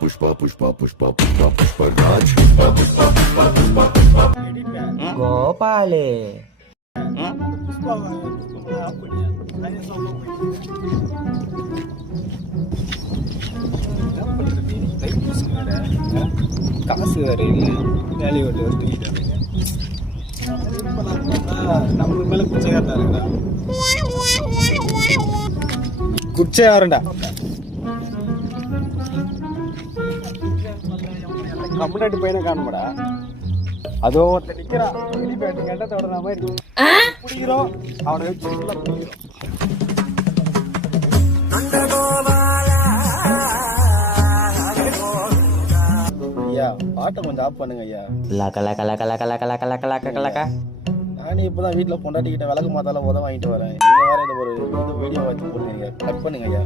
पुष्पा पुष्पा पुष्पा पुष्पा पुष्पा राज पुष्पा पुष्पा पुष्पा पुष्पा पुष्पा கோபாலு காசு வேற இல்லை வேலையை விட்டு வச்சுக்கிட்டாங்க நம்ம மேல குச்சையாருடா இருக்கா குச்சையாருண்டா தமிழ்நாட்டு பையனை காணுமாடா அதோ ஒருத்தர் நிக்கிறான் வெளிப்பேட்டு கண்டத்தை விடுற மாதிரி பிடிக்கிறோம் அவனை வச்சு பிடிக்கிறோம் ஐயா பாட்டை கொஞ்சம் ஆஃப் பண்ணுங்க ஐயா லக்க லக்க லக்க லக்க லக்க லக்க லக்க லக்க லக்க. நானே இப்போதான் வீட்டில் பொண்டாட்டிக்கிட்ட விளக்கு மாத்தால உதவ வாங்கிட்டு வரேன் நீங்கள் வேற இது ஒரு வீடியோ வச்சு போட்டுருங்க கட் பண்ணுங்க ஐயா